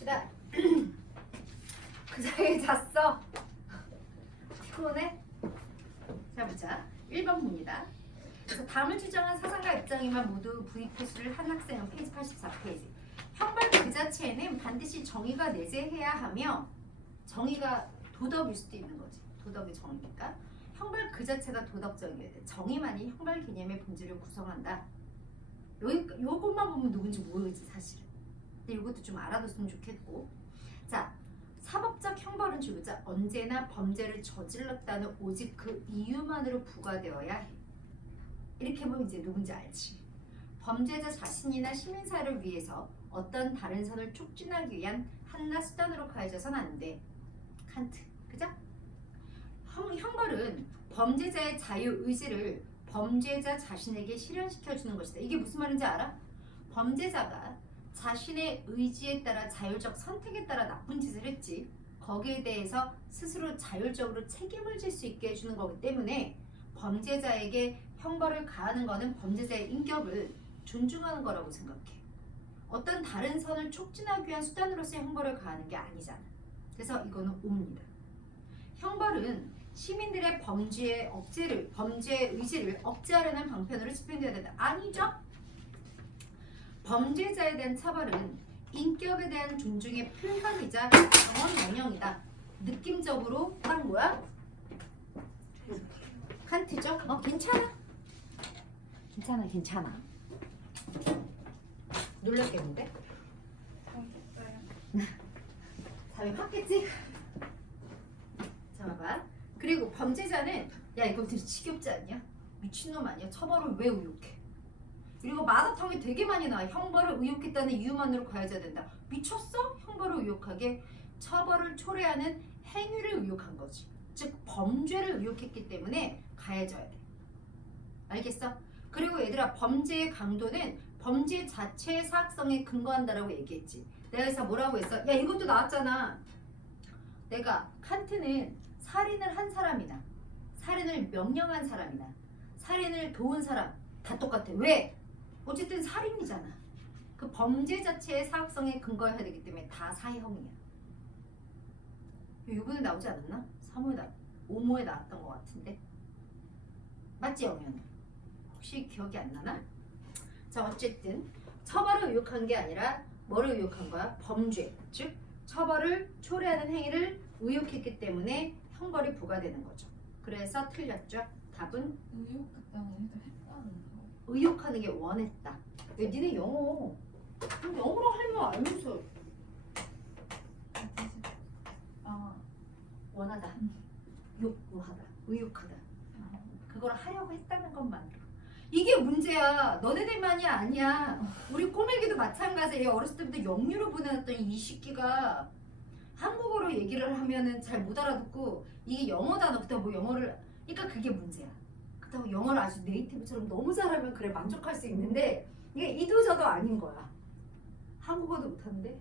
봅시다. 그 사이에 잤어. 피곤해? 자 보자. 1번 봅니다. 그래서 다음을 주장한 사상과 입장에만 모두 V 표시를 한 학생은 페이지 84페이지. 형벌 그 자체에는 반드시 정의가 내재해야 하며 정의가 도덕일 수도 있는 거지. 도덕이 정의니까. 형벌 그 자체가 도덕적이어야 돼. 정의만이 형벌 개념의 본질을 구성한다. 요것만 보면 누군지 모르겠지 사실은. 근데 이것도 좀 알아뒀으면 좋겠고. 자, 사법적 형벌은 주부자 언제나 범죄를 저질렀다는 오직 그 이유만으로 부과되어야 해. 이렇게 보면 이제 누군지 알지. 범죄자 자신이나 시민사회를 위해서 어떤 다른 선을 촉진하기 위한 한낱 수단으로 가해져선 안 돼. 칸트. 그죠? 형벌은 범죄자의 자유의지를 범죄자 자신에게 실현시켜주는 것이다. 이게 무슨 말인지 알아? 범죄자가 자신의 의지에 따라 자율적 선택에 따라 나쁜 짓을 했지. 거기에 대해서 스스로 자율적으로 책임을 질 수 있게 해주는 거기 때문에 범죄자에게 형벌을 가하는 것은 범죄자의 인격을 존중하는 거라고 생각해. 어떤 다른 선을 촉진하기 위한 수단으로서의 형벌을 가하는 게 아니잖아. 그래서 이거는 옵니다. 형벌은 시민들의 범죄 의지를 억제하려는 방편으로 집행되어야 된다. 아니죠? 범죄자에 대한 처벌은 인격에 대한 존중의 표현이자 정원 영역이다. 느낌적으로 한 거야? 칸트죠? 괜찮아. 괜찮아. 놀랐겠는데? 답이 맞겠지? 자 봐봐. 그리고 범죄자는 야 이거 되게 지겹지 않냐? 미친놈 아니야? 처벌을 왜 의욕해? 그리고 마라탕이 되게 많이 나와. 형벌을 의욕했다는 이유만으로 가해져야 된다. 미쳤어? 형벌을 의욕하게 처벌을 초래하는 행위를 의욕한 거지. 즉 범죄를 의욕했기 때문에 가해져야 돼. 알겠어? 그리고 얘들아 범죄의 강도는 범죄 자체의 사악성에 근거한다라고 얘기했지. 내가 그래서 뭐라고 했어? 야 이것도 나왔잖아. 내가 칸트는 살인을 한 사람이나 살인을 명령한 사람이나 살인을 도운 사람 다 똑같아. 왜? 어쨌든 살인이잖아. 그 범죄 자체의 사악성에 근거해야 되기 때문에 다 사형이야. 이번에 나오지 않았나? 5모에 나왔던 것 같은데. 맞지 영현? 혹시 기억이 안 나나? 자 어쨌든 처벌을 의욕한 게 아니라 뭐를 의욕한 거야? 범죄. 즉 처벌을 초래하는 행위를 의욕했기 때문에 형벌이 부과되는 거죠. 그래서 틀렸죠. 답은 의욕했다는 해도 했다는 거. 의욕하는 게 원했다. 왜 니네 영어로 할 말 알면서 원하다, 욕구하다, 의욕하다. 그걸 하려고 했다는 것만으로. 이게 문제야. 너네들만이 아니야. 우리 꼬맹이도 마찬가지예요. 어렸을 때부터 영유로 보내놨더니 이 시끼가 한국어로 얘기를 하면은 잘 못 알아듣고 이게 영어 단어부터 뭐 영어를 그러니까 그게 문제야. 그렇다고 영어를 아주 네이티브처럼 너무 잘하면 그래 만족할 수 있는데 이게 이도저도 아닌 거야. 한국어도 못하는데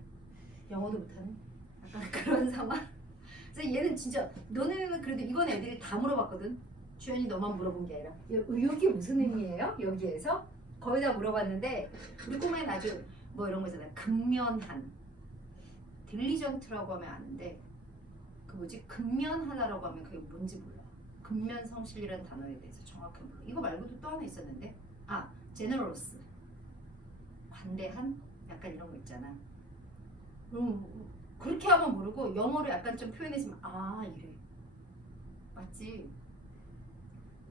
영어도 못하는 약간 그런 상황. 그래서 얘는 진짜 너네는 그래도 이건 애들이 다 물어봤거든. 주연이 너만 물어본 게 아니라 의욕이 무슨 의미예요? 여기에서 거의 다 물어봤는데 우리 꼬마는 아주 뭐 이런 거잖아. 근면한 딜리전트라고 하면 아는데 그 뭐지? 근면하다라고 하면 그게 뭔지 몰라. 근면성실이라는 단어에 대해서 정확히 몰라. 이거 말고도 또 하나 있었는데 제너러스 관대한 약간 이런 거 있잖아. 그렇게 하면 모르고 영어로 약간 좀 표현해주면 이래. 맞지?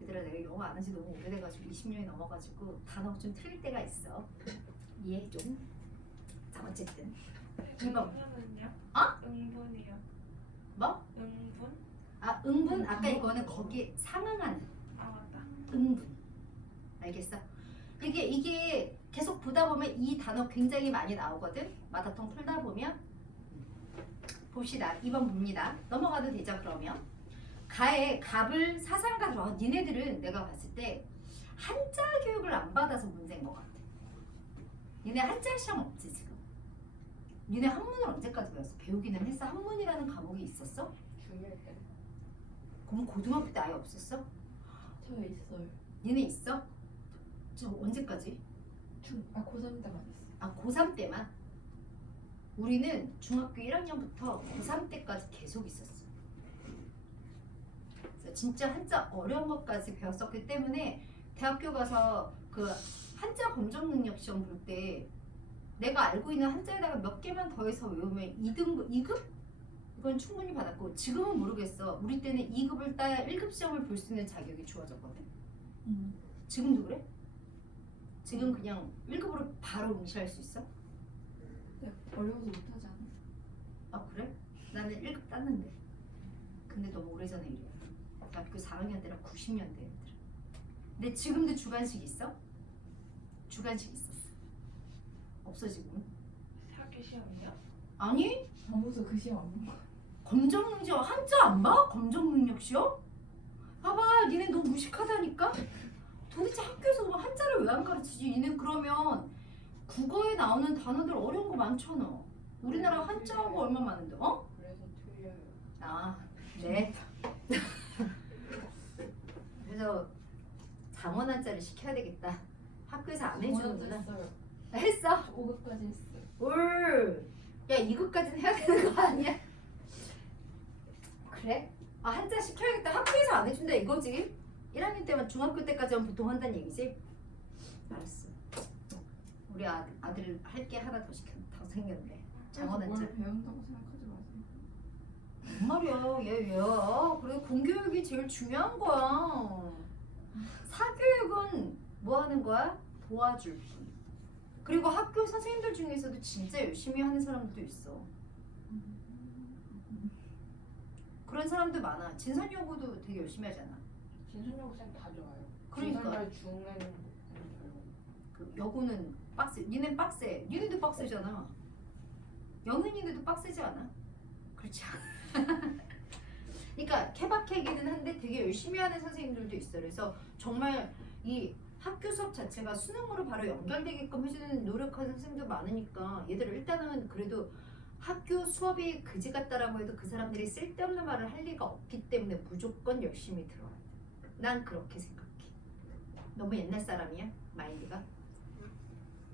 얘들아 내가 영어 안 한지 너무 오래돼가지고 20년이 넘어가지고 단어가 좀 틀릴 때가 있어. 이해 좀. 자 어쨌든 2번. 응분은요? 어? 응분이요. 뭐? 응분? 응분? 아까 이거는 거기에 상응하는 맞다. 응분. 알겠어? 이게 계속 보다 보면 이 단어 굉장히 많이 나오거든. 마라톤 풀다 보면. 봅시다. 2번 봅니다. 넘어가도 되죠 그러면. 갑을 사상가로 니네들은 내가 봤을 때 한자 교육을 안 받아서 문제인 것 같아. 니네 한자 시험 없지 지금? 니네 한문을 언제까지 배웠어? 배우기는 했어? 한문이라는 과목이 있었어? 중1 때. 그럼 고등학교 때 아예 없었어? 저 있어요. 니네 있어? 저 언제까지? 고3 때만 있어요. 고3 때만? 우리는 중학교 1학년부터 고3 때까지 계속 있었어. 그래서 진짜 한자 어려운 것까지 배웠었기 때문에 대학교 가서 그 한자 검정 능력 시험 볼 때 내가 알고 있는 한자에다가 몇 개만 더해서 외우면 2등급, 2급? 이건 충분히 받았고 지금은 모르겠어. 우리 때는 2급을 따야 1급 시험을 볼 수 있는 자격이 주어졌거든. 지금도 그래? 지금 그냥 1급으로 바로 응시할 수 있어? 네, 어려워서 못하지 않아? 아 그래? 나는 1급 땄는데. 근데 너무 오래전에 일이야. 대학교 4학년 때라 90년대 애들. 근데 지금도 주간식 있어? 주간식 있었어. 없어 지금? 학교 시험이요? 아니? 아무도 그 시험 안 본 거. 검정 능력 한자 안 봐? 검정 능력 시험? 봐봐, 니네 너무 무식하다니까. 도대체 학교에서 뭐 한자를 왜 안 가르치지? 니네 그러면 국어에 나오는 단어들 어려운 거 많잖아. 우리나라 한자하고 얼마 많은데, 어? 그래서 틀려요. 아, 네. 그래서 장원 한자를 시켜야 되겠다. 학교에서 안 해주는구나. 했어요. 했어? 5급까지 했어요. 올. 야, 이거까지는 해야 되는 거 아니야? 그래? 아, 한자 시켜야겠다. 학교에서 안 해준다 이거지? 1학년 때만 중학교 때까지는 보통 한다는 얘기지? 알았어. 우리 아들 할 게 하나 더 생겼네. 장원 한자. 뭘 배운다고 생각하지 마세요. 뭔 말이야, 얘. 그래, 공교육이 제일 중요한 거야. 사교육은 뭐 하는 거야? 도와줄 뿐. 그리고 학교 선생님들 중에서도 진짜 열심히 하는 사람들도 있어. 그런 사람들 많아. 진선 여고도 되게 열심히 하잖아. 진순여고 쌤 다 좋아요. 그러니까. 진선열 중에는 그 여고는 빡세. 니넨 빡세. 니네도 빡세잖아. 영은이네도 빡세지 않아? 그렇지 않아. 그러니까 케바케기는 한데 되게 열심히 하는 선생님들도 있어. 그래서 정말 이 학교 수업 자체가 수능으로 바로 연결되게끔 해주는 노력하는 선생님도 많으니까 얘들을 일단은 그래도 학교 수업이 그지 같다라고 해도 그 사람들이 쓸데없는 말을 할 리가 없기 때문에 무조건 열심히 들어야 돼. 난 그렇게 생각해. 너무 옛날 사람이야? 마인드가?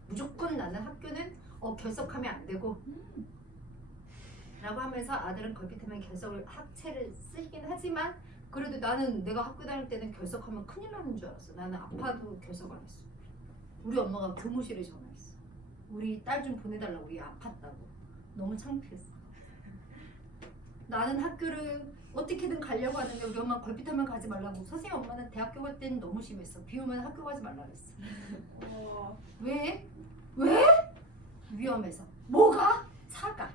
무조건 나는 학교는 결석하면 안 되고 라고 하면서 아들은 그렇기 때문에 결석을 학체를 쓰긴 하지만 그래도 나는 내가 학교 다닐 때는 결석하면 큰일 나는 줄 알았어. 나는 아파도 결석 안 했어. 우리 엄마가 교무실에 전화했어. 우리 딸 좀 보내달라고. 우리 아팠다고. 너무 창피했어. 나는 학교를 어떻게든 가려고 하는데 우리 엄마는 걸핏하면 가지 말라고. 선생님 엄마는 대학교 갈 때는 너무 심했어. 비 오면 학교 가지 말라 그랬어. 왜? 왜? 위험해서. 뭐가? 사가.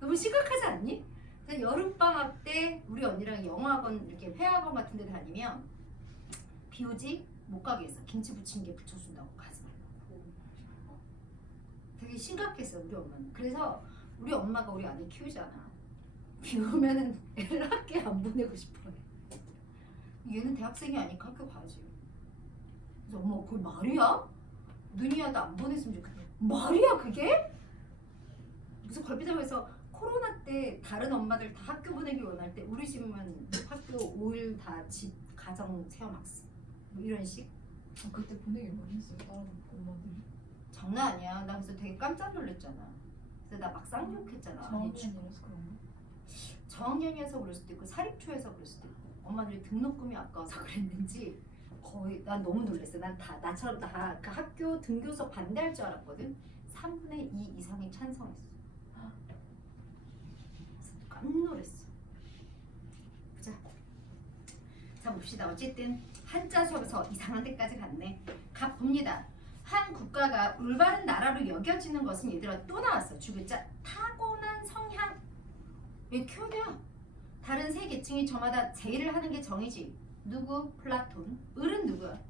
너무 심각하지 않니? 그래서 여름방학 때 우리 언니랑 영어학원 이렇게 회화학원 같은 데 다니면 비 오지? 못 가게 했어. 김치 부침개 부쳐준다고 가지 말라고. 되게 심각했어 우리 엄마는. 그래서 우리 엄마가 우리 아들 키우잖아. 비 오면은 애를 학교에 안 보내고 싶어 해. 얘는 대학생이 아니까 학교 가야지. 그래서 엄마 그게 말이야? 눈이 와도 안 보냈으면 좋겠다. 말이야 그게? 그래서 걸핏하면서 코로나 때 다른 엄마들 다 학교 보내기 원할 때 우리 집은 학교 5일 다 집 가정 체험학습 뭐 이런 식. 그때 보내길 많이 했어요. 다른 엄마들이. 장난 아니야. 나 그래서 되게 깜짝 놀랐잖아. 그래서 나 막 쌍욕했잖아. 아니, 저학년이라서 그런가? 저학년이어서 그럴 수도 있고 사립초에서 그럴 수도 있고 엄마들이 등록금이 아까워서 그랬는지 거의 난 너무 놀랐어. 난 다 나처럼 다 그 학교 등교서 반대할 줄 알았거든. 3분의 2 이상이 찬성했어. 그래서 깜놀했어. 보자. 자 봅시다. 어쨌든 한자 수업에서 이상한 데까지 갔네. 가 봅니다. 한 국가가 올바른 나라로 여겨지는 것은 얘들아 또 나왔어. 주글자 타고난 성향. 왜 큐냐? 다른 세 계층이 저마다 제의를 하는 게 정이지. 누구? 플라톤. 을은 누구야?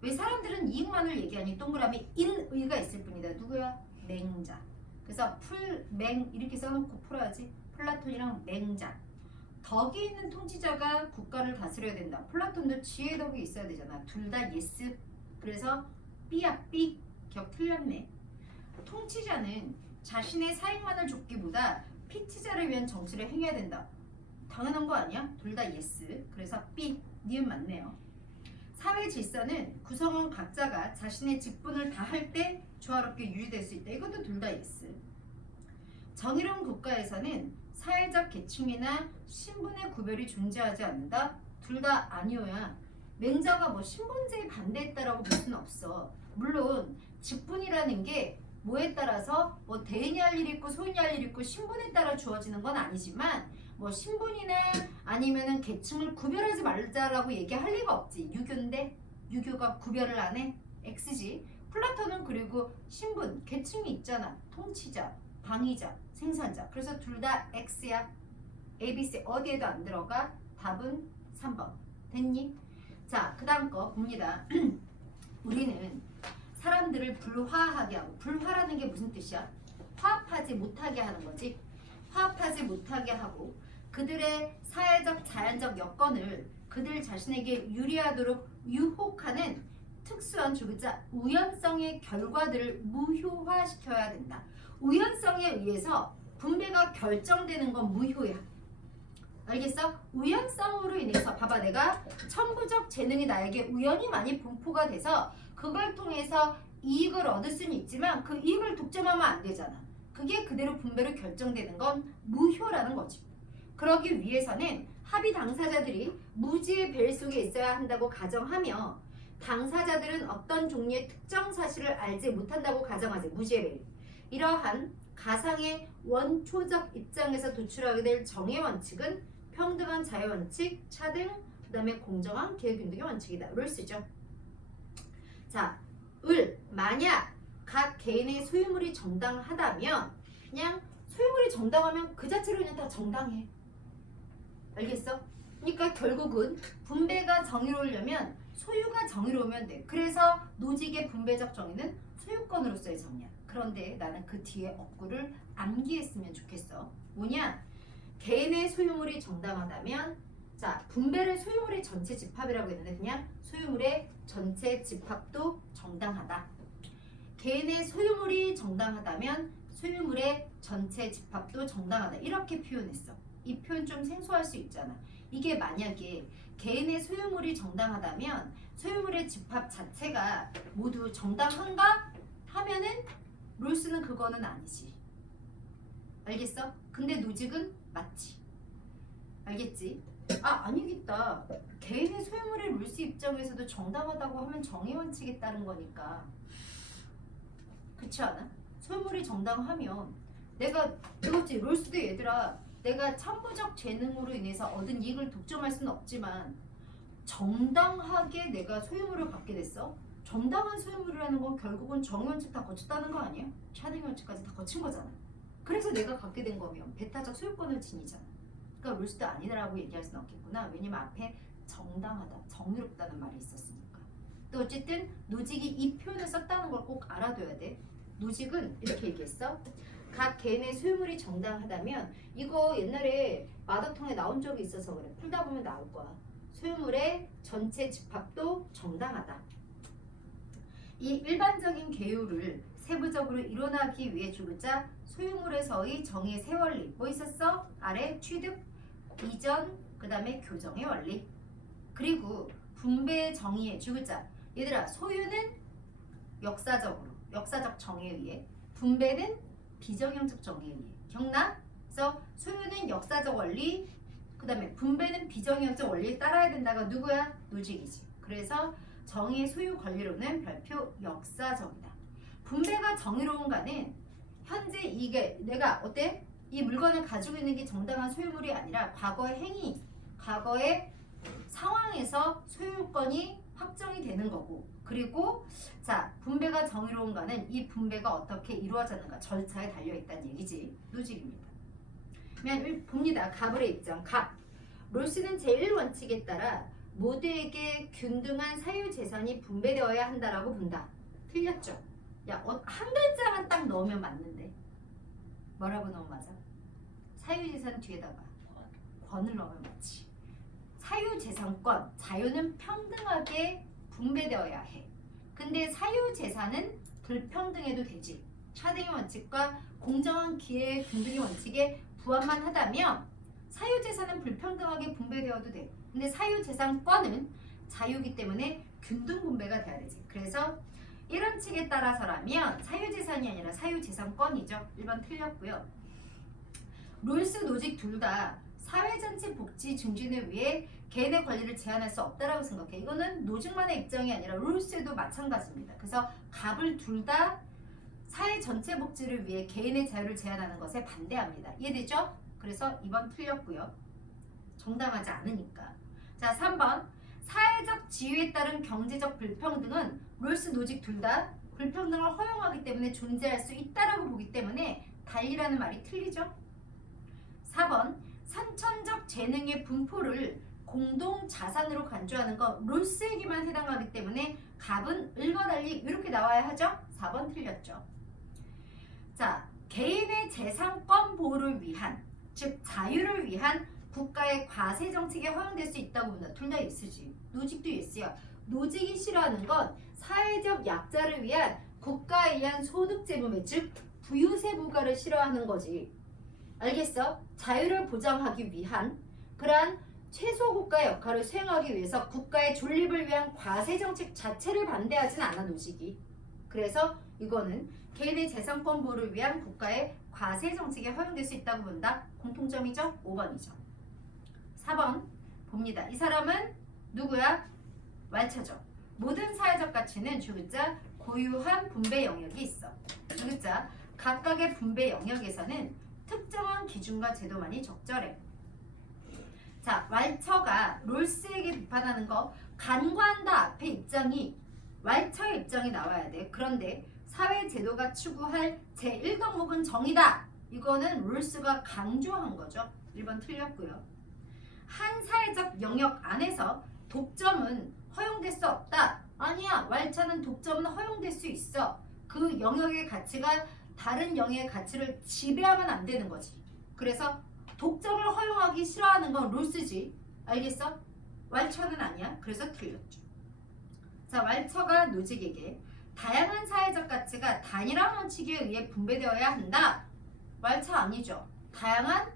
왜 사람들은 이익만을 얘기하니? 동그라미 인의가 있을 뿐이다. 누구야? 맹자. 그래서 풀맹 이렇게 써놓고 풀어야지. 플라톤이랑 맹자. 덕이 있는 통치자가 국가를 다스려야 된다. 플라톤도 지혜 덕이 있어야 되잖아. 둘 다 예스. 그래서 B야 B. 격 틀렸네. 통치자는 자신의 사익만을 좁기보다 피치자를 위한 정치를 행해야 된다. 당연한 거 아니야? 둘 다 예스. 그래서 B. 니은 맞네요. 사회 질서는 구성원 각자가 자신의 직분을 다할 때 조화롭게 유지될 수 있다. 이것도 둘 다 yes. 정의로운 국가에서는 사회적 계층이나 신분의 구별이 존재하지 않는다. 둘 다 아니오야. 맹자가 뭐 신분제에 반대했다라고 볼 수는 없어. 물론 직분이라는 게 뭐에 따라서 뭐 대인이 할 일이 있고 소인이 할 일이 있고 신분에 따라 주어지는 건 아니지만 뭐 신분이나 아니면은 계층을 구별하지 말자라고 얘기할 리가 없지. 유교인데 유교가 구별을 안 해? X지. 플라톤은 그리고 신분, 계층이 있잖아. 통치자, 방위자, 생산자. 그래서 둘 다 X야. A, B, C 어디에도 안 들어가. 답은 3번. 됐니? 자, 그 다음 거 봅니다. 우리는 사람들을 불화하게 하고, 불화라는 게 무슨 뜻이야? 화합하지 못하게 하는 거지. 화합하지 못하게 하고 그들의 사회적 자연적 여건을 그들 자신에게 유리하도록 유혹하는 특수한 주글자 우연성의 결과들을 무효화시켜야 된다. 우연성에 의해서 분배가 결정되는 건 무효야. 알겠어? 우연성으로 인해서 봐봐, 내가 천부적 재능이 나에게 우연히 많이 분포가 돼서 그걸 통해서 이익을 얻을 수는 있지만 그 이익을 독점하면 안 되잖아. 그게 그대로 분배로 결정되는 건 무효라는 거지. 그러기 위해서는 합의 당사자들이 무지의 벨 속에 있어야 한다고 가정하며 당사자들은 어떤 종류의 특정 사실을 알지 못한다고 가정하지. 무지의 벨. 이러한 가상의 원초적 입장에서 도출하게 될 정의 원칙은 평등한 자유 원칙, 차등, 그 다음에 공정한 기회균등의 원칙이다. 를 쓰죠. 자, 만약 각 개인의 소유물이 정당하다면 그냥 소유물이 정당하면 그 자체로 그냥 다 정당해. 알겠어? 그러니까 결국은 분배가 정의로우려면 소유가 정의로우면 돼. 그래서 노직의 분배적 정의는 소유권으로서의 정의야. 그런데 나는 그 뒤에 어구를 암기했으면 좋겠어. 뭐냐? 개인의 소유물이 정당하다면 자, 분배를 소유물의 전체 집합이라고 했는데 그냥 소유물의 전체 집합도 정당하다. 개인의 소유물이 정당하다면 소유물의 전체 집합도 정당하다. 이렇게 표현했어. 이 표현 좀 생소할 수 있잖아. 이게 만약에 개인의 소유물이 정당하다면 소유물의 집합 자체가 모두 정당한가? 하면은 롤스는 그거는 아니지. 알겠어? 근데 노직은 맞지. 알겠지? 아니겠다. 개인의 소유물의 롤스 입장에서도 정당하다고 하면 정의 원칙에 따른 거니까. 그렇지 않아? 소유물이 정당하면 내가 그렇지. 롤스도 얘들아, 내가 천부적 재능으로 인해서 얻은 이익을 독점할 수는 없지만 정당하게 내가 소유물을 갖게 됐어. 정당한 소유물이라는 건 결국은 정의 원칙 다 거쳤다는 거 아니야? 차등 원칙까지 다 거친 거잖아. 그래서 내가 갖게 된 거면 배타적 소유권을 지니잖아. 그러니까 롤스도 아니다라고 얘기할 수는 없겠구나. 왜냐면 앞에 정당하다, 정의롭다는 말이 있었으니까. 또 어쨌든 노직이 이 표현을 썼다는 걸 꼭 알아둬야 돼. 노직은 이렇게 얘기했어. 각 개인의 소유물이 정당하다면 이거 옛날에 마더통에 나온 적이 있어서 그래. 풀다 보면 나올 거야. 소유물의 전체 집합도 정당하다. 이 일반적인 계율을 세부적으로 이뤄나기 위해 주글자 소유물에서의 정의 세 원리 뭐 있었어? 아래 취득, 이전, 그 다음에 교정의 원리. 그리고 분배 정의의 주글자 얘들아 소유는 역사적 정의에 의해 분배는 비정형적 정의에 의해. 기억나? 그래서 소유는 역사적 원리, 그 다음에 분배는 비정형적 원리에 따라야 된다가 누구야? 노직이지. 그래서 정의의 소유 권리로는 별표 역사적이다. 분배가 정의로운가는 현재 이게 내가 어때? 이 물건을 가지고 있는 게 정당한 소유물이 아니라 과거의 행위, 과거의 상황에서 소유권이 확정이 되는 거고, 그리고 자 분배가 정의로운가는 이 분배가 어떻게 이루어졌는가 절차에 달려있다는 얘기지. 노직입니다. 그러면 봅니다. 가불의 입장. 롤스는 제1원칙에 따라 모두에게 균등한 사유재산이 분배되어야 한다라고 본다. 틀렸죠? 야, 한 글자만 딱 넣으면 맞는데 뭐라고 넣으면 맞아? 사유재산 뒤에다가 권을 넣으면 맞지. 사유재산권, 자유는 평등하게 분배되어야 해. 근데 사유재산은 불평등해도 되지. 차등의 원칙과 공정한 기회 균등의 원칙에 부합만 하다면 사유재산은 불평등하게 분배되어도 돼. 근데 사유재산권은 자유이기 때문에 균등 분배가 돼야 되지. 그래서 이런 칙에 따라서라면 사유재산이 아니라 사유재산권이죠. 1번 틀렸고요. 롤스, 노직 둘 다 사회 전체 복지 증진을 위해 개인의 권리를 제한할 수 없다라고 생각해. 이거는 노직만의 입장이 아니라 롤스에도 마찬가지입니다. 그래서 갑을 둘 다 사회 전체 복지를 위해 개인의 자유를 제한하는 것에 반대합니다. 이해되죠? 그래서 2번 틀렸고요. 정당하지 않으니까. 자, 3번. 사회적 지위에 따른 경제적 불평등은 롤스, 노직 둘 다 불평등을 허용하기 때문에 존재할 수 있다라고 보기 때문에 달리라는 말이 틀리죠. 4번. 선천적 재능의 분포를 공동 자산으로 간주하는 건 롤스에게만 해당하기 때문에 갑은 을과 달리 이렇게 나와야 하죠. 4번 틀렸죠. 자, 개인의 재산권 보호를 위한, 즉 자유를 위한 국가의 과세 정책에 허용될 수 있다고 본다. 둘 다 예스지. 노직도 예스야. 노직이 싫어하는 건 사회적 약자를 위한 국가에 의한 소득 재분배, 즉 부유세 부과를 싫어하는 거지. 알겠어? 자유를 보장하기 위한 그러한 최소 국가의 역할을 수행하기 위해서 국가의 존립을 위한 과세 정책 자체를 반대하진 않아 노직이. 그래서 이거는 개인의 재산권 보호를 위한 국가의 과세 정책에 허용될 수 있다고 본다. 공통점이죠? 5번이죠. 4번 봅니다. 이 사람은 누구야? 왈처죠. 모든 사회적 가치는 주글자 고유한 분배 영역이 있어. 주글자 각각의 분배 영역에서는 특정한 기준과 제도만이 적절해. 자, 왈처가 롤스에게 비판하는 거 간과한다 앞에 입장이 왈처의 입장이 나와야 돼. 그런데 사회 제도가 추구할 제1덕목은 정의다. 이거는 롤스가 강조한 거죠. 1번 틀렸고요. 한 사회적 영역 안에서 독점은 허용될 수 없다. 아니야. 왈처는 독점은 허용될 수 있어. 그 영역의 가치가 다른 영역의 가치를 지배하면 안 되는 거지. 그래서 독점을 허용하기 싫어하는 건 롤스지. 알겠어? 왈처는 아니야. 그래서 틀렸죠. 자, 왈처가 노직에게 다양한 사회적 가치가 단일한 원칙에 의해 분배되어야 한다. 왈처 아니죠. 다양한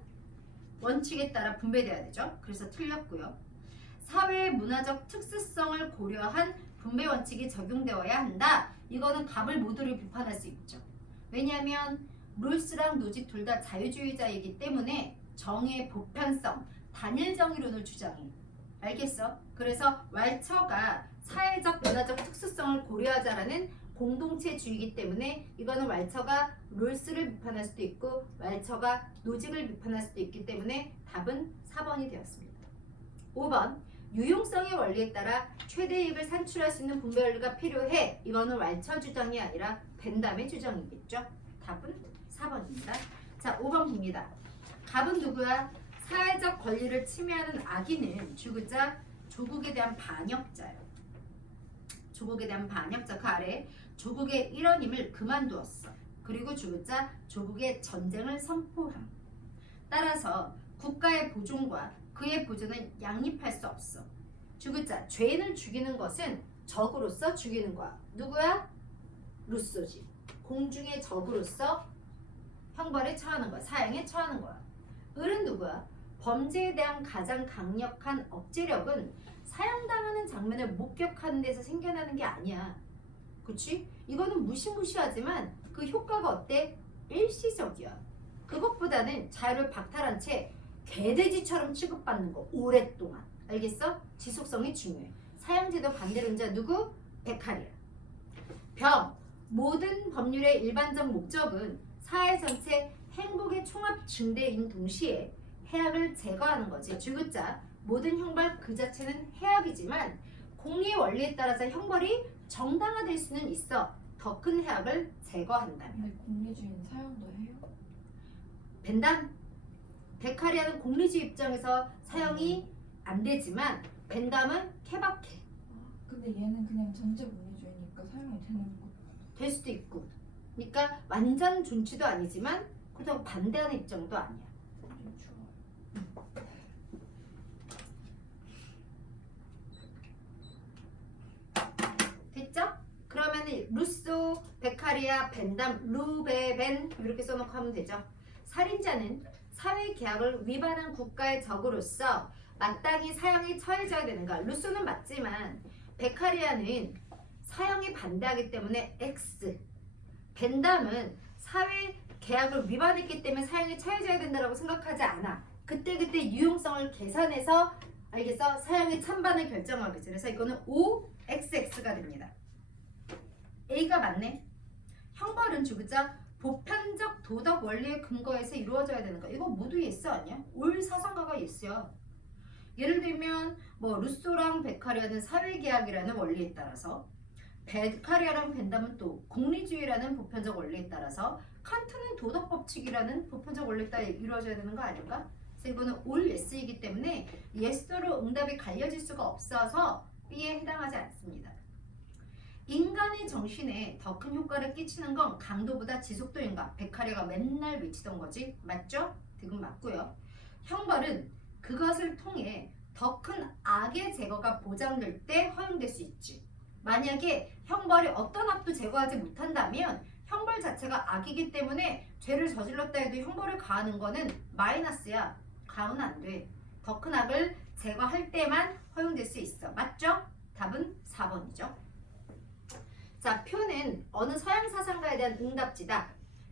원칙에 따라 분배돼야 되죠. 그래서 틀렸고요. 사회의 문화적 특수성을 고려한 분배 원칙이 적용되어야 한다. 이거는 갑을 모두를 비판할 수 있죠. 왜냐하면 롤스랑 노직 둘 다 자유주의자이기 때문에 정의의 보편성, 단일 정의론을 주장해. 알겠어? 그래서 왈처가 사회적 문화적 특수성을 고려하자라는 공동체주의이기 때문에 이거는 왈처가 롤스를 비판할 수도 있고 왈처가 노직을 비판할 수도 있기 때문에 답은 4번이 되었습니다. 5번 유용성의 원리에 따라 최대 이익을 산출할 수 있는 분배 원리가 필요해. 이거는 왈처 주장이 아니라 벤담의 주장이겠죠. 답은 4번입니다. 자, 5번 봅니다. 갑은 누구야? 사회적 권리를 침해하는 악인은 주구자 조국에 대한 반역자예요. 조국에 대한 반역자. 그 아래 조국의 일원임을 그만두었어. 그리고 주구자 조국의 전쟁을 선포함. 따라서 국가의 보존과 그의 보존은 양립할 수 없어. 주구자 죄인을 죽이는 것은 적으로서 죽이는 거야. 누구야? 루소지. 공중의 적으로서 형벌에 처하는 거야. 사형에 처하는 거야. 을은 누구야? 범죄에 대한 가장 강력한 억제력은 사형당하는 장면을 목격하는 데서 생겨나는 게 아니야. 그치? 이거는 무시무시하지만 그 효과가 어때? 일시적이야. 그것보다는 자유를 박탈한 채 개돼지처럼 취급받는 거 오랫동안. 알겠어? 지속성이 중요해. 사형제도 반대론자 누구? 베카리아. 병. 모든 법률의 일반적 목적은 사회 전체 행복의 총합 증대인 동시에 해악을 제거하는 거지. 주구자 모든 형벌 그 자체는 해악이지만 공리의 원리에 따라서 형벌이 정당화될 수는 있어. 더 큰 해악을 제거한다면. 근데 공리주의는 사용도 해요? 벤담. 베카리아는 공리주의 입장에서 사형이 안 되지만 벤담은 케바케. 근데 얘는 그냥 전제 공리주의니까 사용이 되는 거. 될 수도 있고. 그러니까 완전 존치도 아니지만 그렇다고 반대하는 입장도 아니야. 됐죠? 그러면은 루소, 베카리아, 벤담, 루베벤 이렇게 써놓고 하면 되죠. 살인자는 사회 계약을 위반한 국가의 적으로서 마땅히 사형에 처해져야 되는가? 루소는 맞지만 베카리아는 사형에 반대하기 때문에 X. 벤담은 사회 계약을 위반했기 때문에 사형에 처해져야 된다고 생각하지 않아. 그때그때 유용성을 계산해서 알겠어? 사형의 찬반을 결정하겠지. 그래서 이거는 OXX가 됩니다. A가 맞네. 형벌은 주구자 보편적 도덕 원리에 근거해서 이루어져야 되는 거. 이거 모두 예스 아니야? 올 사상가가 예스야. 예를 들면 뭐 루소랑 베카리아는 사회계약이라는 원리에 따라서, 베카리아랑 벤담은 또 공리주의라는 보편적 원리에 따라서, 칸트는 도덕법칙이라는 보편적 원리에 따라 이루어져야 되는 거 아닌가? 그래서 이거는 올 예스이기 때문에 예스로 응답이 갈려질 수가 없어서 B에 해당하지 않습니다. 인간의 정신에 더 큰 효과를 끼치는 건 강도보다 지속도인가? 베카리아가 맨날 외치던 거지. 맞죠? 지금 맞고요. 형벌은 그것을 통해 더 큰 악의 제거가 보장될 때 허용될 수 있지. 만약에 형벌이 어떤 악도 제거하지 못한다면 형벌 자체가 악이기 때문에 죄를 저질렀다 해도 형벌을 가하는 거는 마이너스야. 가하면 안 돼. 더 큰 악을 제거할 때만 허용될 수 있어. 맞죠? 답은 4번이죠. 자, 표는 어느 서양 사상가에 대한 응답지다.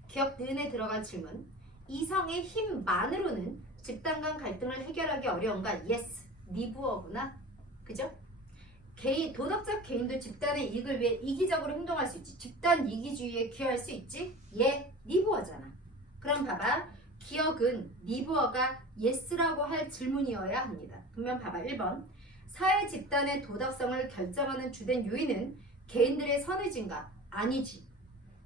기억 니은에 들어간 질문. 이성의 힘만으로는 집단 간 갈등을 해결하기 어려운가? yes. 니부어구나. 그죠? 도덕적 개인도 집단의 이익을 위해 이기적으로 행동할 수 있지. 집단 이기주의에 기여할 수 있지. 예, 니부어잖아. 그럼 봐봐. 기억은 니부어가 yes라고 할 질문이어야 합니다. 그러면 봐봐. 1번. 사회 집단의 도덕성을 결정하는 주된 요인은 개인들의 선의진가? 아니지.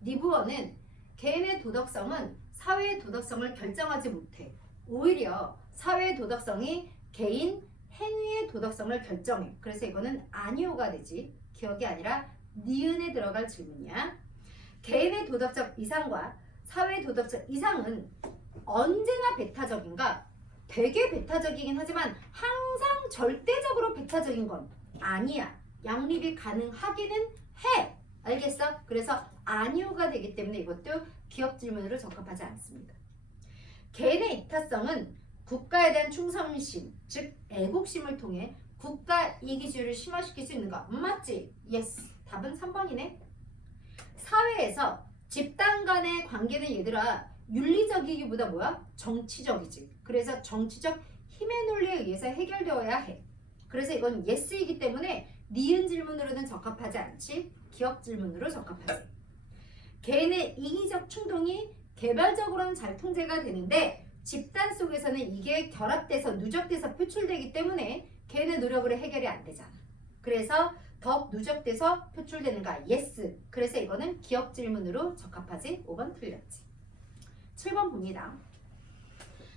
니부어는 개인의 도덕성은 사회의 도덕성을 결정하지 못해. 오히려 사회의 도덕성이 개인 행위의 도덕성을 결정해. 그래서 이거는 아니오가 되지. 기억이 아니라 니은에 들어갈 질문이야. 개인의 도덕적 이상과 사회의 도덕적 이상은 언제나 배타적인가? 되게 배타적이긴 하지만 항상 절대적으로 배타적인 건 아니야. 양립이 가능하기는 해. 알겠어? 그래서 아니오가 되기 때문에 이것도 기억 질문으로 적합하지 않습니다. 개인의 이타성은 국가에 대한 충성심, 즉 애국심을 통해 국가 이기주의를 심화시킬 수 있는가? 맞지? 예스. 답은 3번이네. 사회에서 집단 간의 관계는 얘들아 윤리적이기보다 뭐야? 정치적이지. 그래서 정치적 힘의 논리에 의해서 해결되어야 해. 그래서 이건 예스이기 때문에 니은 질문으로는 적합하지 않지. 기억 질문으로 적합하지. 개인의 이기적 충동이 개발적으로는 잘 통제가 되는데 집단 속에서는 이게 결합돼서 누적돼서 표출되기 때문에 개인의 노력으로 해결이 안 되잖아. 그래서 더 누적돼서 표출되는가? 예스. 그래서 이거는 기억 질문으로 적합하지. 5번 틀렸지. 7번 봅니다.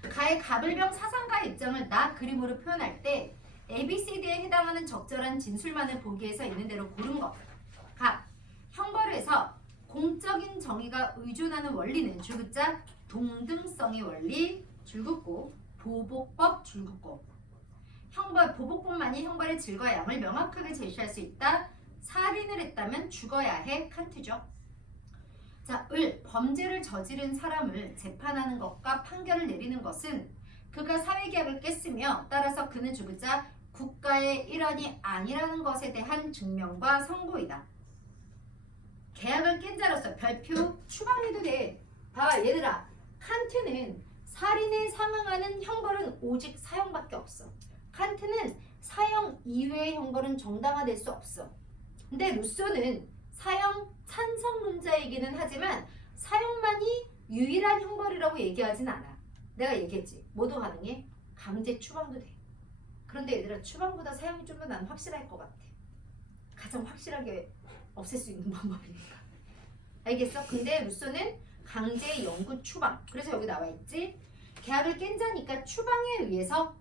가의 가불병 사상가의 입장을 나 그림으로 표현할 때 ABCD에 해당하는 적절한 진술만을 보기 위해서 있는 대로 고른 것. 각 형벌에서 공적인 정의가 의존하는 원리는 줄긋자 동등성의 원리 줄긋고 보복법 줄긋고. 형벌 보복법만이 형벌의 질과 양을 명확하게 제시할 수 있다. 살인을 했다면 죽어야 해. 칸트죠. 자, 범죄를 저지른 사람을 재판하는 것과 판결을 내리는 것은 그가 사회계약을 깼으며 따라서 그는 줄긋자 국가의 일원이 아니라는 것에 대한 증명과 선고이다. 계약을 깬 자로서 별표 추방해도 돼. 봐봐 얘들아. 칸트는 살인에 상응하는 형벌은 오직 사형밖에 없어. 칸트는 사형 이외의 형벌은 정당화될 수 없어. 근데 루소는 사형 찬성론자이기는 하지만 사형만이 유일한 형벌이라고 얘기하진 않아. 내가 얘기했지. 뭐도 가능해? 강제 추방도 돼. 그런데 얘들아 추방보다 사형이 좀 더 난 확실할 것 같아. 가장 확실하게 없앨 수 있는 방법이니까. 알겠어? 근데 루소는 강제 영구 추방. 그래서 여기 나와 있지. 계약을 깬 자니까 추방에 의해서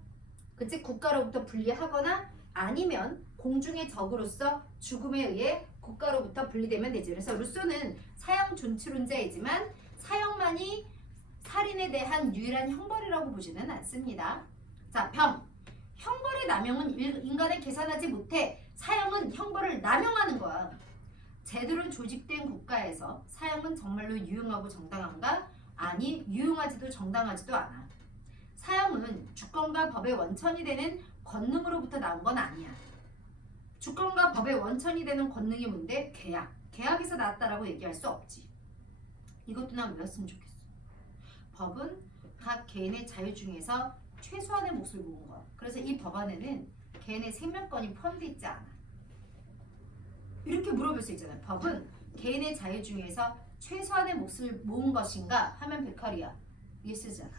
그치 국가로부터 분리하거나 아니면 공중의 적으로서 죽음에 의해 국가로부터 분리되면 되지. 그래서 루소는 사형 존치론자이지만 사형만이 살인에 대한 유일한 형벌이라고 보지는 않습니다. 자, 병. 형벌의 남용은 인간을 계산하지 못해. 사형은 형벌을 남용하는 거야. 제대로 조직된 국가에서 사형은 정말로 유용하고 정당한가? 아니, 유용하지도 정당하지도 않아. 사형은 주권과 법의 원천이 되는 권능으로부터 나온 건 아니야. 주권과 법의 원천이 되는 권능이 뭔데? 계약. 계약에서 나왔다라고 얘기할 수 없지. 이것도 난 외웠으면 좋겠어. 법은 각 개인의 자유 중에서 최소한의 몫을 모은 거야. 그래서 이 법안에는 개인의 생명권이 포함되어 있지 않아. 이렇게 물어볼 수 있잖아요. 법은 개인의 자유 중에서 최소한의 몫을 모은 것인가 하면 베카리야. 예스잖아.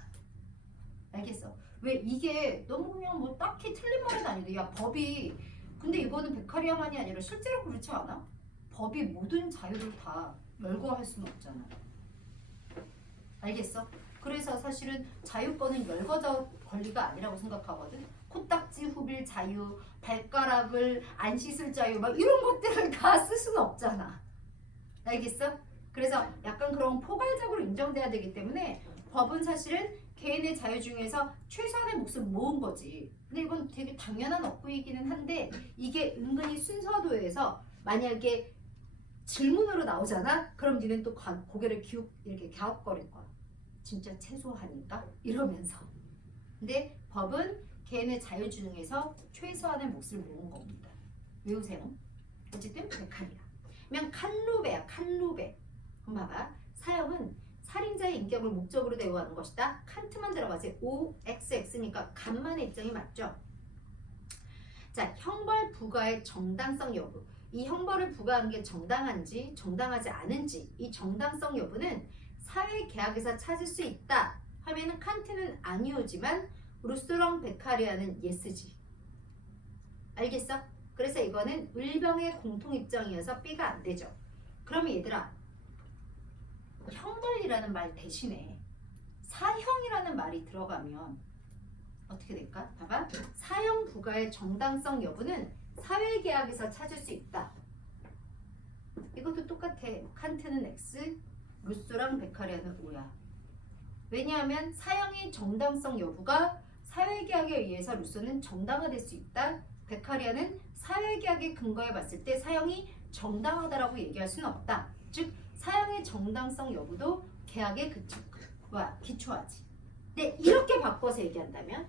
알겠어? 왜 이게 너무 그냥 뭐 딱히 틀린 말은 아닌데 야 법이 근데 이거는 베카리아만이 아니라 실제로 그렇지 않아? 법이 모든 자유를 다 열거할 수는 없잖아. 알겠어? 그래서 사실은 자유권은 열거적 권리가 아니라고 생각하거든. 코딱지 후빌 자유, 발가락을 안 씻을 자유 막 이런 것들을 다 쓸 수는 없잖아. 알겠어? 그래서 약간 그런 포괄적으로 인정돼야 되기 때문에 법은 사실은 개인의 자유 중에서 최소한의 몫을 모은 거지. 근데 이건 되게 당연한 어구이기는 한데 이게 은근히 순서도에서 만약에 질문으로 나오잖아? 그럼 니는 또 고개를 이렇게 갸웃거릴 거야. 진짜 최소한인가? 이러면서. 근데 법은 개인의 자유 중에서 최소한의 몫을 모은 겁니다. 외우세요. 어쨌든 베카리아. 그러면 칸루베야. 칸루베. 그럼 봐봐. 사형은 살인자의 인격을 목적으로 대우하는 것이다. 칸트만 들어가지. OXX니까 간만의 입장이 맞죠? 자, 형벌 부과의 정당성 여부. 이 형벌을 부과하는 게 정당한지 정당하지 않은지 이 정당성 여부는 사회 계약에서 찾을 수 있다 하면은 칸트는 아니오지만 루소랑 베카리아는 예스지. 알겠어? 그래서 이거는 을병의 공통 입장이어서 B가 안 되죠. 그러면 얘들아 형벌이라는 말 대신에 사형이라는 말이 들어가면 어떻게 될까? 봐봐. 사형 부과의 정당성 여부는 사회계약에서 찾을 수 있다. 이것도 똑같아. 칸트는 X, 루소랑 베카리아는 O야. 왜냐하면 사형의 정당성 여부가 사회계약에 의해서 루소는 정당화될 수 있다. 베카리아는 사회계약의 근거에 봤을 때 사형이 정당하다라고 얘기할 수는 없다. 즉 사형의 정당성 여부도 계약에 기초하지. 근데 이렇게 바꿔서 얘기한다면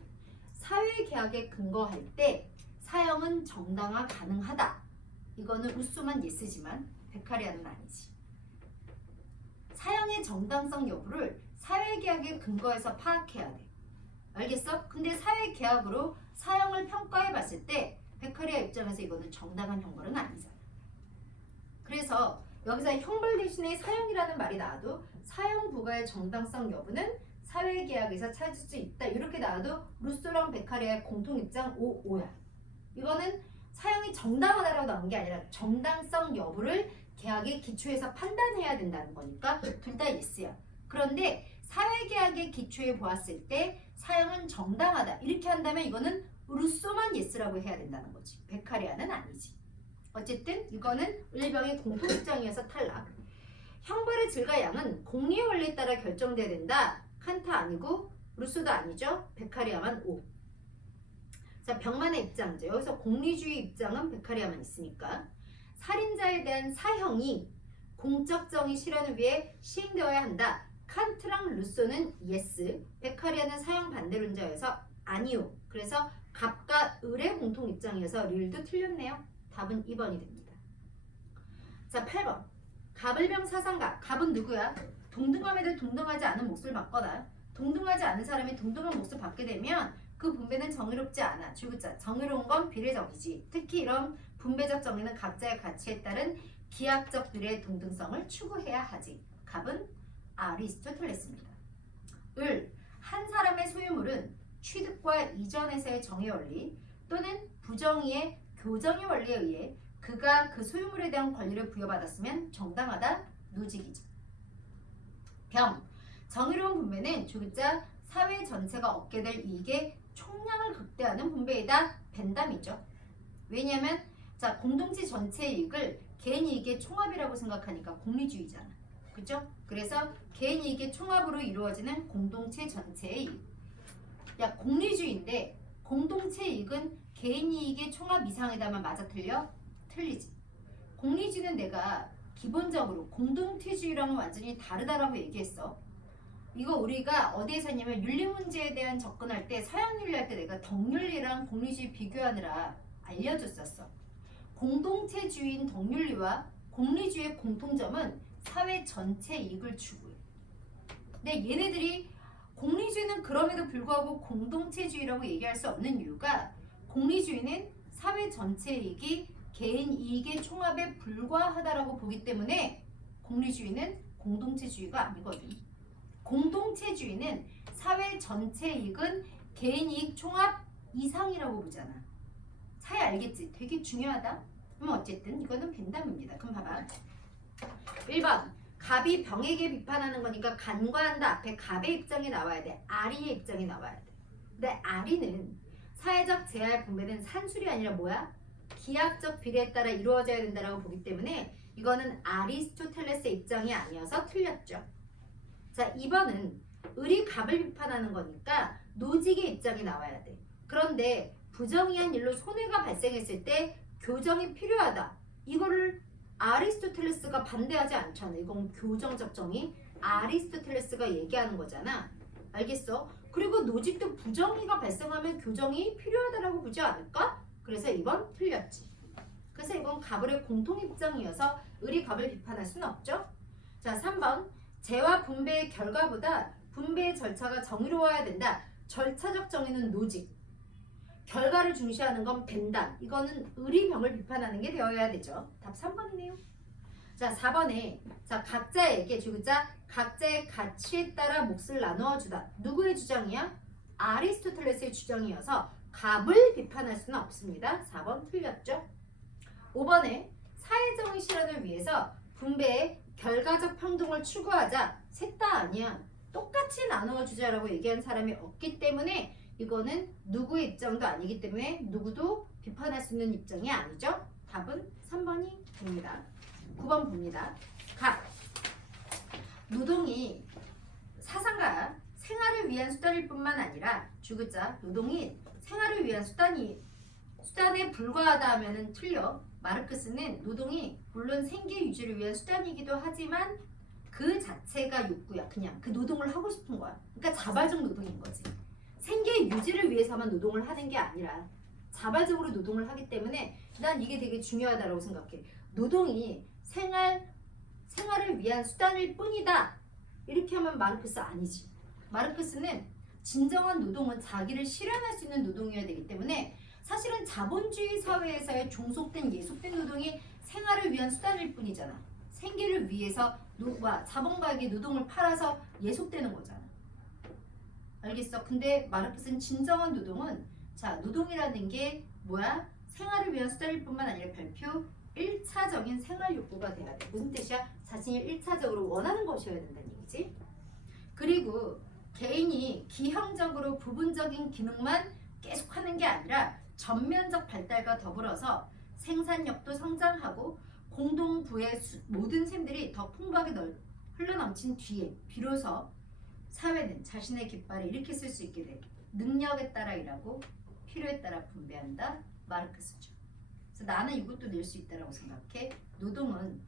사회계약에 근거할 때 사형은 정당화 가능하다. 이거는 루소만 예스지만 베카리아는 아니지. 사형의 정당성 여부를 사회계약의 근거에서 파악해야 돼. 알겠어? 근데 사회계약으로 사형을 평가해 봤을 때 베카리아 입장에서 이거는 정당한 형벌은 아니잖아. 그래서 여기서 형벌 대신에 사형이라는 말이 나와도 사형 부과의 정당성 여부는 사회계약에서 찾을 수 있다. 이렇게 나와도 루소랑 베카리아의 공통 입장 5야. 이거는 사형이 정당하다라고 나온 게 아니라 정당성 여부를 계약의 기초에서 판단해야 된다는 거니까 둘 다 예스야. 그런데 사회계약의 기초에 보았을 때 사형은 정당하다. 이렇게 한다면 이거는 루소만 예스라고 해야 된다는 거지. 베카리아는 아니지. 어쨌든 이거는 을병의 공통 입장이어서 탈락. 형벌의 질과 양은 공리의 원리에 따라 결정돼야 된다. 칸트 아니고 루소도 아니죠. 베카리아만 O. 자, 병만의 입장이죠. 여기서 공리주의 입장은 베카리아만 있으니까 살인자에 대한 사형이 공적 정의 실현을 위해 시행되어야 한다. 칸트랑 루소는 예스, 베카리아는 사형 반대론자여서 아니오. 그래서 갑과 을의 공통 입장이어서 릴도 틀렸네요. 답은 2번이 됩니다. 자, 8번. 갑을병 사상가. 갑은 누구야? 동등함에도 동등하지 않은 몫을 받거나 동등하지 않은 사람이 동등한 몫을 받게 되면 그 분배는 정의롭지 않아. 줄글자 정의로운 건 비례적이지. 특히 이런 분배적 정의는 각자의 가치에 따른 기하학적들의 동등성을 추구해야 하지. 갑은 아리스토텔레스입니다. 을. 한 사람의 소유물은 취득과 이전에서의 정의 원리 또는 부정의의 교정의 원리에 의해 그가 그 소유물에 대한 권리를 부여받았으면 정당하다. 노직이죠. 병. 정의로운 분배는 줄글자 사회 전체가 얻게 될 이익의 총량을 극대화하는 분배이다. 벤담이죠. 왜냐하면 자 공동체 전체의 이익을 개인 이익의 총합이라고 생각하니까 공리주의잖아. 그죠? 그래서 개인 이익의 총합으로 이루어지는 공동체 전체의 이익. 야 공리주의인데 공동체 이익은 개인 이익의 총합 이상이다만 맞아 틀려? 틀리지. 공리주의는 내가 기본적으로 공동체주의랑은 완전히 다르다라고 얘기했어. 이거 우리가 어디에서 했냐면 윤리 문제에 대한 접근할 때 서양 윤리할 때 내가 덕윤리랑 공리주의 비교하느라 알려줬었어. 공동체주의인 덕률리와 공리주의의 공통점은 사회 전체 이익을 추구해. 근데 얘네들이 공리주의는 그럼에도 불구하고 공동체주의라고 얘기할 수 없는 이유가 공리주의는 사회 전체 이익이 개인 이익의 총합에 불과하다라고 보기 때문에 공리주의는 공동체주의가 아니거든. 공동체주의는 사회 전체 이익은 개인 이익 총합 이상이라고 보잖아. 차이 알겠지? 되게 중요하다. 그럼 어쨌든 이거는 벤담입니다. 그럼 봐봐. 1번 갑이 병에게 비판하는 거니까 간과한다 앞에 갑의 입장이 나와야 돼. 아리의 입장이 나와야 돼. 근데 아리는 사회적 재할 분배는 산술이 아니라 뭐야? 기하학적 비례에 따라 이루어져야 된다고 보기 때문에 이거는 아리스토텔레스의 입장이 아니어서 틀렸죠. 자, 2번은 을이 갑을 비판하는 거니까 노직의 입장이 나와야 돼. 그런데 부정의한 일로 손해가 발생했을 때 교정이 필요하다. 이거를 아리스토텔레스가 반대하지 않잖아. 이건 교정적 정의 아리스토텔레스가 얘기하는 거잖아. 알겠어? 그리고 노직도 부정의가 발생하면 교정이 필요하다라고 보지 않을까? 그래서 2번 틀렸지. 그래서 이건 갑을의 공통 입장이어서 을이 갑을 비판할 수는 없죠. 자, 3번 재와 분배의 결과보다 분배의 절차가 정의로워야 된다. 절차적 정의는 노직. 결과를 중시하는 건 벤담. 이거는 을이 병을 비판하는 게 되어야 되죠. 답 3번이네요. 자, 4번에 자 각자에게 주자 각자의 가치에 따라 몫을 나누어 주다. 누구의 주장이야? 아리스토텔레스의 주장이어서 갑을 비판할 수는 없습니다. 4번 틀렸죠. 5번에 사회정의 실현을 위해서 분배의 결과적 평등을 추구하자. 셋 다 아니야. 똑같이 나누어 주자라고 얘기한 사람이 없기 때문에 이거는 누구의 입장도 아니기 때문에 누구도 비판할 수 있는 입장이 아니죠. 답은 3번이 됩니다. 9번 봅니다. 갑. 노동이 사상과 생활을 위한 수단일 뿐만 아니라 주그자 노동이 생활을 위한 수단에 불과하다 하면은 틀려. 마르크스는 노동이 물론 생계 유지를 위한 수단이기도 하지만 그 자체가 욕구야. 그냥 그 노동을 하고 싶은 거야. 그러니까 자발적 노동인 거지. 생계 유지를 위해서만 노동을 하는 게 아니라 자발적으로 노동을 하기 때문에 난 이게 되게 중요하다고 생각해. 노동이 생활을 위한 수단일 뿐이다. 이렇게 하면 마르크스 아니지. 마르크스는 진정한 노동은 자기를 실현할 수 있는 노동이어야 되기 때문에 사실은 자본주의 사회에서의 종속된 예속된 노동이 생활을 위한 수단일 뿐이잖아. 생계를 위해서 자본가에게 노동을 팔아서 예속되는 거잖아. 알겠어? 근데 마르크스는 진정한 노동은 자 노동이라는 게 뭐야? 생활을 위한 수단일 뿐만 아니라 별표 1차적인 생활 욕구가 돼야 돼. 무슨 뜻이야? 자신이 1차적으로 원하는 것이어야 된다는 얘기지. 그리고 개인이 기형적으로 부분적인 기능만 계속하는 게 아니라 전면적 발달과 더불어서 생산력도 성장하고 공동부의 모든 셈들이 더 풍부하게 흘러넘친 뒤에 비로소 사회는 자신의 깃발을 이렇게 쓸 수 있게 돼. 능력에 따라 일하고 필요에 따라 분배한다. 마르크스죠. 그래서 나는 이것도 낼 수 있다고 생각해. 노동은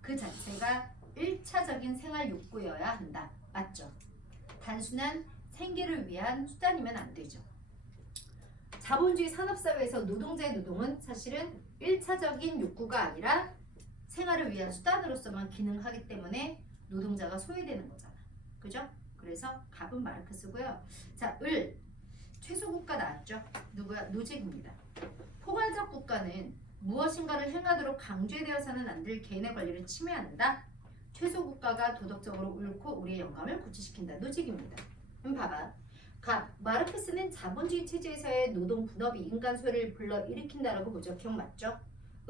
그 자체가 1차적인 생활 욕구여야 한다. 맞죠? 단순한 생계를 위한 수단이면 안 되죠. 자본주의 산업사회에서 노동자의 노동은 사실은 1차적인 욕구가 아니라 생활을 위한 수단으로서만 기능하기 때문에 노동자가 소외되는 거잖아. 그죠? 그래서 갑은 마르크스고요. 자, 을 최소국가 나왔죠? 누구야? 노직입니다. 포괄적 국가는 무엇인가를 행하도록 강제되어서는 안 될 개인의 권리를 침해한다. 최소국가가 도덕적으로 옳고 우리의 영감을 구체시킨다. 노직입니다. 그럼 봐봐. 갑, 마르크스는 자본주의 체제에서의 노동 분업이 인간 소외를 불러일으킨다라고 보죠. 기억 맞죠?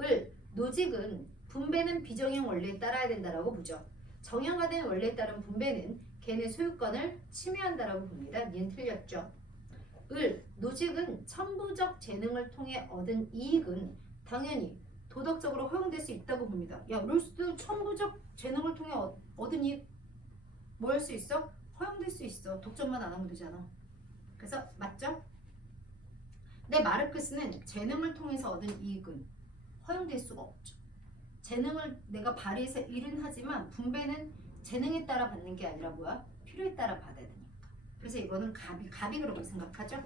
을, 노직은 분배는 비정형 원리에 따라야 된다라고 보죠. 정형화된 원리에 따른 분배는 개인의 소유권을 침해한다라고 봅니다. 니은 틀렸죠. 을, 노직은 천부적 재능을 통해 얻은 이익은 당연히 도덕적으로 허용될 수 있다고 봅니다. 야, 롤스도 천부적 재능을 통해 얻은 이익 뭐 할 수 있어? 허용될 수 있어. 독점만 안 하면 되잖아. 그래서 맞죠? 근데 마르크스는 재능을 통해서 얻은 이익은 허용될 수가 없죠. 재능을 내가 발휘해서 일은 하지만 분배는 재능에 따라 받는 게 아니라 뭐야? 필요에 따라 받아야 되니까. 그래서 이거는 갑이 그렇게 생각하죠.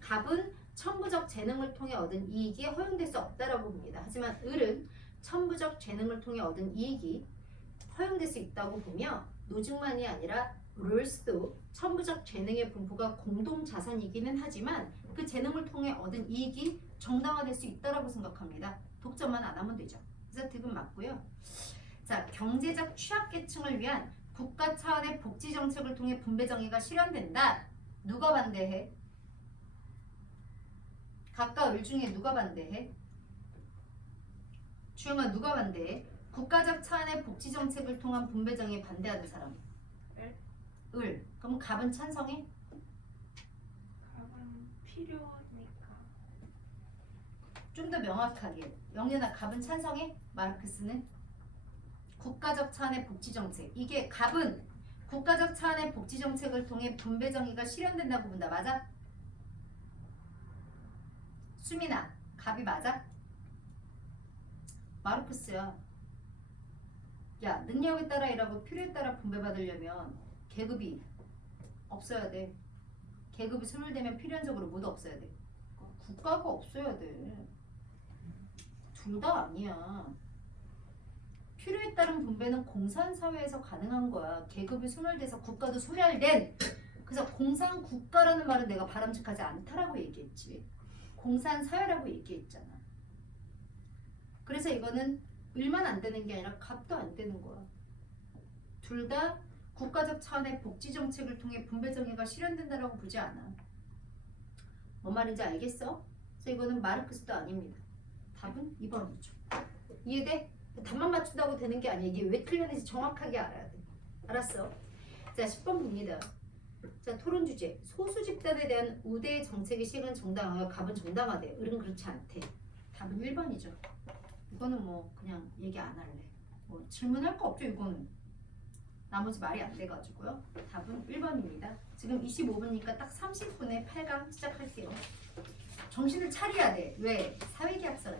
갑은 천부적 재능을 통해 얻은 이익이 허용될 수 없다라고 봅니다. 하지만 을은 천부적 재능을 통해 얻은 이익이 허용될 수 있다고 보며 노증만이 아니라 롤스도 천부적 재능의 분포가 공동 자산이기는 하지만 그 재능을 통해 얻은 이익이 정당화될 수 있다라고 생각합니다. 독점만 안 하면 되죠. 그래서 득은 맞고요. 자, 경제적 취약계층을 위한 국가 차원의 복지 정책을 통해 분배 정의가 실현된다. 누가 반대해? 각각 을 중에 누가 반대해? 주영아 누가 반대해? 국가적 차원의 복지 정책을 통한 분배 정의에 반대하는 사람. 을. 그럼 갑은 찬성해? 밥은 필요하니까. 좀 더 명확하게. 영연아 갑은 찬성해? 마르크스는? 국가적 차원의 복지 정책. 이게 갑은 국가적 차원의 복지 정책을 통해 분배 정의가 실현된다고 본다. 맞아? 수민아 갑이 맞아? 마르크스야. 야 능력에 따라 일하고 필요에 따라 분배받으려면 계급이 없어야 돼. 계급이 소멸되면 필연적으로 모두 없어야 돼. 국가가 없어야 돼. 둘 다 아니야. 필요에 따른 분배는 공산사회에서 가능한 거야. 계급이 소멸돼서 국가도 소멸된. 그래서 공산국가라는 말은 내가 바람직하지 않다라고 얘기했지. 공산사회라고 얘기했잖아. 그래서 이거는 을만 안 되는 게 아니라 갑도 안 되는 거야. 둘 다 국가적 차원의 복지 정책을 통해 분배 정의가 실현된다라고 보지 않아. 뭔 말인지 알겠어? 그래서 이거는 마르크스도 아닙니다. 답은 2번이죠. 이해돼? 답만 맞춘다고 되는 게 아니야. 이게 왜 틀렸는지 정확하게 알아야 돼. 알았어? 자, 10번 봅니다. 자, 토론 주제. 소수 집단에 대한 우대 정책의 시행은 정당하여 갑은 정당하대. 을은 그렇지 않대. 답은 1번이죠. 이거는 뭐 그냥 얘기 안 할래. 뭐 질문할 거 없죠, 이거는. 나머지 말이 안 돼가지고요. 답은 1번입니다. 지금 25분이니까 딱 30분에 8강 시작할게요. 정신을 차려야 돼. 왜? 사회계약서라.